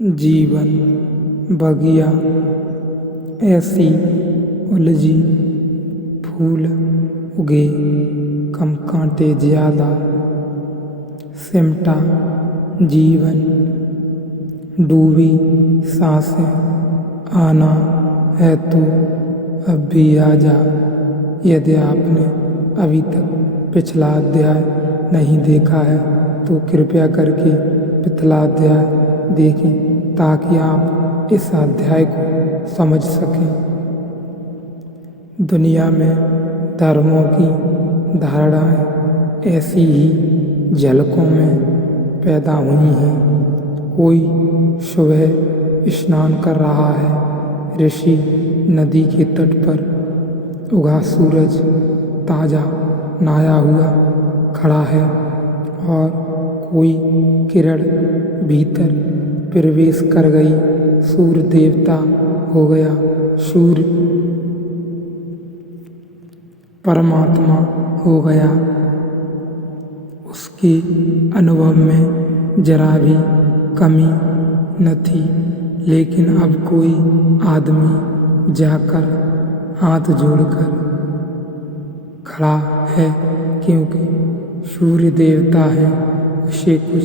जीवन बगिया ऐसी उलझी फूल उगे कम कांटे ज्यादा सिमटा जीवन डूबी सांसें आना है तो अब भी आजा। यदि आपने अभी तक पिछला अध्याय नहीं देखा है तो कृपया करके पिछला अध्याय देखें ताकि आप इस अध्याय को समझ सकें। दुनिया में धर्मों की धारणाएं ऐसी ही झलकों में पैदा हुई हैं। कोई सुबह स्नान कर रहा है, ऋषि नदी के तट पर उगा सूरज ताजा नहाया हुआ खड़ा है और कोई किरण भीतर प्रवेश कर गई, सूर्य देवता हो गया, सूर्य परमात्मा हो गया। उसके अनुभव में जरा भी कमी न थी, लेकिन अब कोई आदमी जाकर हाथ जोड़कर खड़ा है क्योंकि सूर्य देवता है। उसे कुछ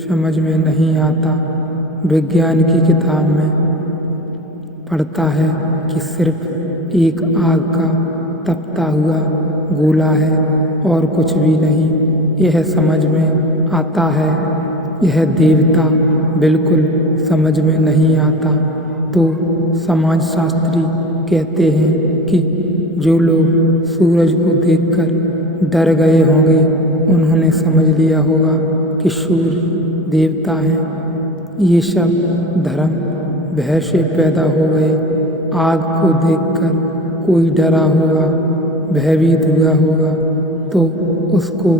समझ में नहीं आता। विज्ञान की किताब में पढ़ता है कि सिर्फ एक आग का तपता हुआ गोला है और कुछ भी नहीं। यह समझ में आता है, यह देवता बिल्कुल समझ में नहीं आता। तो समाजशास्त्री कहते हैं कि जो लोग सूरज को देखकर डर गए होंगे उन्होंने समझ लिया होगा कि सूर्य देवता है। ये सब धर्म भय से पैदा हो गए। आग को देखकर कोई डरा होगा, भयभीत हुआ होगा तो उसको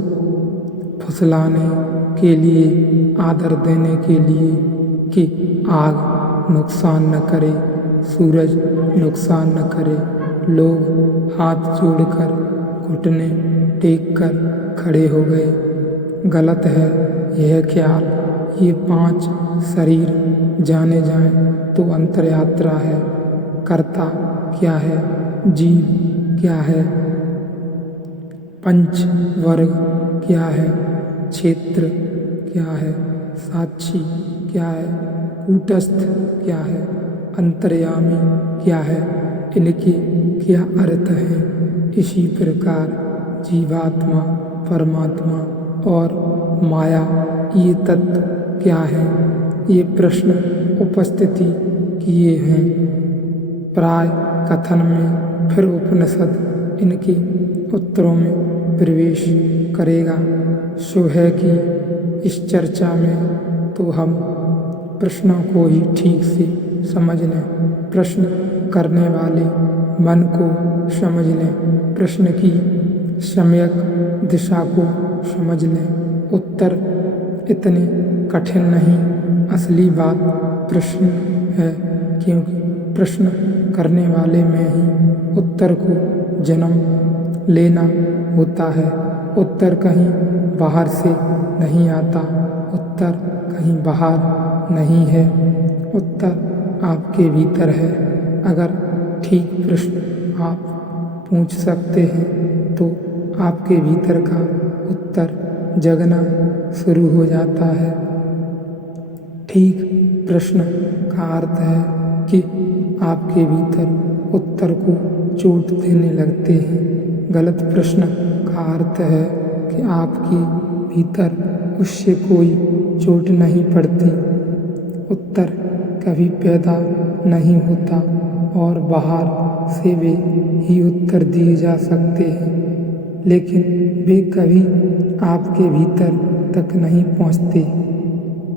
फुसलाने के लिए, आदर देने के लिए कि आग नुकसान न करे, सूरज नुकसान न करे, लोग हाथ जोड़कर घुटने टेक कर खड़े हो गए। गलत है यह ख्याल। ये 5 शरीर जाने जाएं तो अंतर यात्रा है। कर्ता क्या है, जीव क्या है, पंच वर्ग क्या है, क्षेत्र क्या है, साक्षी क्या है, कूटस्थ क्या है, अंतर्यामी क्या है, इनके क्या अर्थ हैं। इसी प्रकार जीवात्मा, परमात्मा और माया ये तत्व क्या है, ये प्रश्न उपस्थिति किए हैं प्राय कथन में। फिर उपनिषद इनके उत्तरों में प्रवेश करेगा। सुबह की इस चर्चा में तो हम प्रश्नों को ही ठीक से समझ लें, प्रश्न करने वाले मन को समझ लें, प्रश्न की सम्यक दिशा को समझ लें। उत्तर इतने कठिन नहीं। असली बात प्रश्न है, क्योंकि प्रश्न करने वाले में ही उत्तर को जन्म लेना होता है। उत्तर कहीं बाहर से नहीं आता, उत्तर कहीं बाहर नहीं है, उत्तर आपके भीतर है। अगर ठीक प्रश्न आप पूछ सकते हैं तो आपके भीतर का उत्तर जगना शुरू हो जाता है। ठीक प्रश्न का अर्थ है कि आपके भीतर उत्तर को चोट देने लगते हैं। गलत प्रश्न का अर्थ है कि आपके भीतर उससे कोई चोट नहीं पड़ती। उत्तर कभी पैदा नहीं होता और बाहर से वे ही उत्तर दिए जा सकते हैं, लेकिन वे कभी आपके भीतर तक नहीं पहुँचते।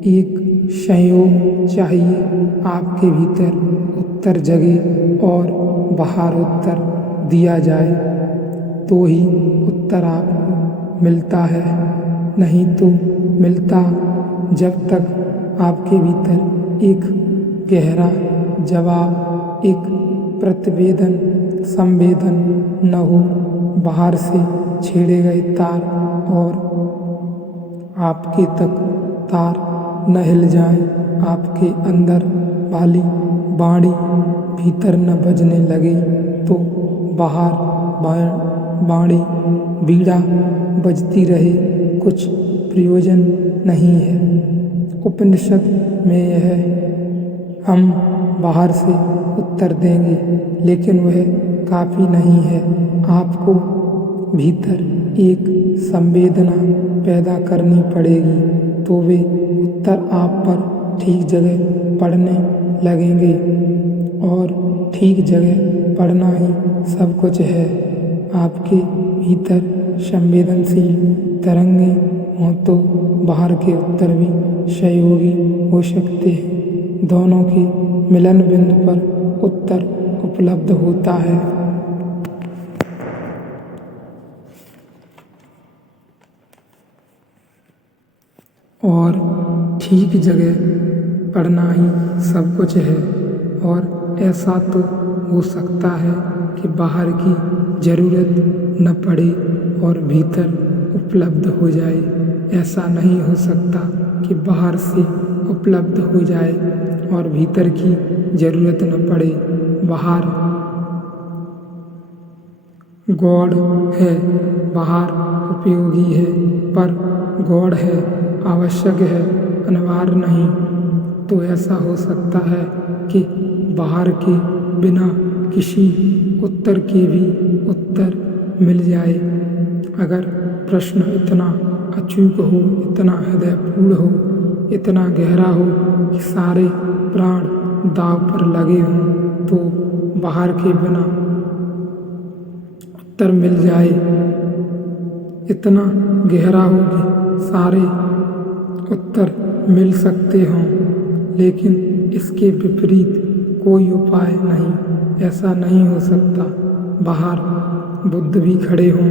एक संयोग चाहिए, आपके भीतर उत्तर जगे और बाहर उत्तर दिया जाए तो ही उत्तर आपको मिलता है। नहीं तो मिलता जब तक आपके भीतर एक गहरा जवाब, एक प्रतिवेदन, संवेदन न हो। बाहर से छेड़े गए तार और आपके तक तार न हिल जाए, आपके अंदर वाली वाणी भीतर न बजने लगे तो बाहर वाणी बीड़ा बजती रहे, कुछ प्रयोजन नहीं है। उपनिषद में यह हम बाहर से उत्तर देंगे, लेकिन वह काफ़ी नहीं है। आपको भीतर एक संवेदना पैदा करनी पड़ेगी, तो वे उत्तर आप पर ठीक जगह पड़ने लगेंगे, और ठीक जगह पड़ना ही सब कुछ है। आपके भीतर संवेदनशील तरंगें हों तो बाहर के उत्तर भी सहयोगी हो सकते हैं। दोनों के मिलन बिंदु पर उत्तर उपलब्ध होता है। और ठीक जगह पड़ना ही सब कुछ है। और ऐसा तो हो सकता है कि बाहर की जरूरत न पड़े और भीतर उपलब्ध हो जाए। ऐसा नहीं हो सकता कि बाहर से उपलब्ध हो जाए और भीतर की जरूरत न पड़े। बाहर गौड़ है, बाहर उपयोगी है, पर गौड़ है, आवश्यक है, अनिवार्य नहीं। तो ऐसा हो सकता है कि बाहर के बिना किसी उत्तर के भी उत्तर मिल जाए। अगर प्रश्न इतना अचूक हो, इतना हृदयपूर्ण हो, इतना गहरा हो कि सारे प्राण दांव पर लगे हों, तो बाहर के बिना उत्तर मिल जाए। इतना गहरा हो कि सारे उत्तर मिल सकते हों, लेकिन इसके विपरीत कोई उपाय नहीं। ऐसा नहीं हो सकता। बाहर बुद्ध भी खड़े हों,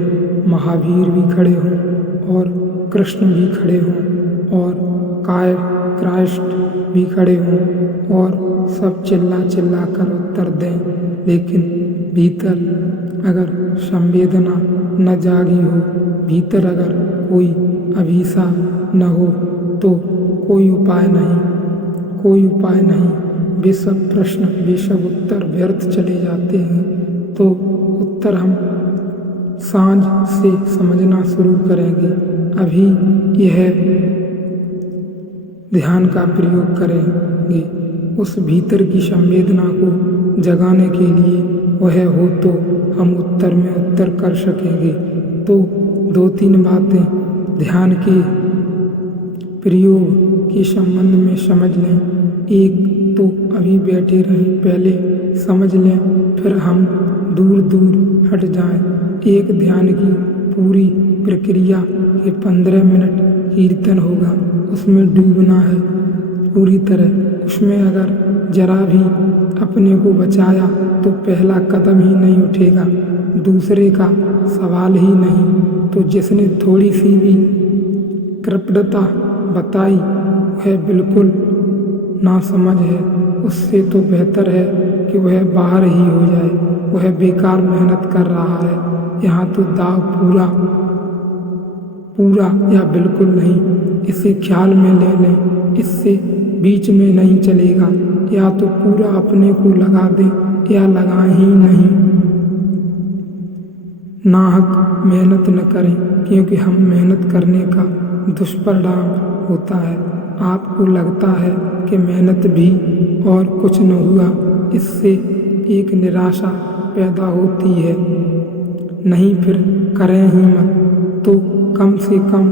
महावीर भी खड़े हों, और कृष्ण भी खड़े हों, और क्राइस्ट भी खड़े हों, और सब चिल्ला चिल्ला कर उत्तर दें, लेकिन भीतर अगर संवेदना न जागी हो, भीतर अगर कोई अभिसा न हो, तो कोई उपाय नहीं, कोई उपाय नहीं। वे सब प्रश्न, वे सब उत्तर व्यर्थ चले जाते हैं। तो उत्तर हम सांझ से समझना शुरू करेंगे। अभी यह ध्यान का प्रयोग करेंगे। उस भीतर की संवेदना को जगाने के लिए वह हो तो हम उत्तर में उत्तर कर सकेंगे। तो 2-3 बातें ध्यान के प्रयोग के संबंध में समझ लें। एक तो अभी बैठे रहें, पहले समझ लें, फिर हम दूर दूर हट जाएं। एक ध्यान की पूरी प्रक्रिया के 15 मिनट कीर्तन होगा, उसमें डूबना है पूरी तरह। उसमें अगर जरा भी अपने को बचाया तो पहला कदम ही नहीं उठेगा, दूसरे का सवाल ही नहीं। तो जिसने थोड़ी सी भी कृपणता बताई वह बिल्कुल नासमझ है। उससे तो बेहतर है कि वह बाहर ही हो जाए। वह बेकार मेहनत कर रहा है। यहाँ तो दाव पूरा या बिल्कुल नहीं, इसे ख्याल में ले लें। इससे बीच में नहीं चलेगा। या तो पूरा अपने को लगा दें या लगाएं ही नहीं। नाहक मेहनत न करें, क्योंकि हम मेहनत करने का दुष्परिणाम होता है। आपको लगता है कि मेहनत भी और कुछ न हुआ, इससे एक निराशा पैदा होती है। नहीं, फिर करें ही मत। तो कम से कम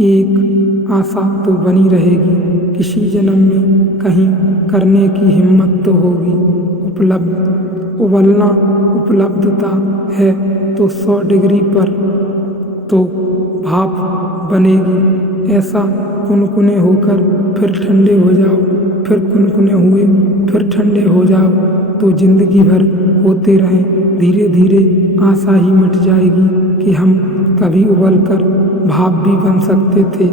एक आशा तो बनी रहेगी, किसी जन्म में कहीं करने की हिम्मत तो होगी। उपलब्धता है तो 100 डिग्री पर तो भाप बनेगी। ऐसा कुनकुने होकर फिर ठंडे हो जाओ, फिर कुनकुने हुए फिर ठंडे हो जाओ, तो जिंदगी भर होते रहें। धीरे धीरे आशा ही मिट जाएगी कि हम कभी उबल कर भाप भी बन सकते थे।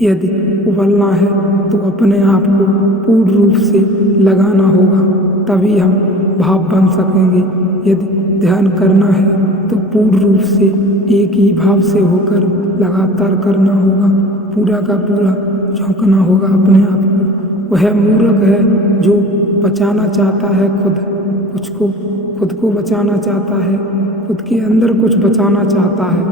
यदि उबलना है तो अपने आप को पूर्ण रूप से लगाना होगा, तभी हम भाप बन सकेंगे। यदि ध्यान करना है तो पूर्ण रूप से एक ही भाव से होकर लगातार करना होगा। पूरा का पूरा झोंकना होगा अपने आप को। वह मूर्ख है जो बचाना चाहता है खुद को बचाना चाहता है, खुद के अंदर कुछ बचाना चाहता है,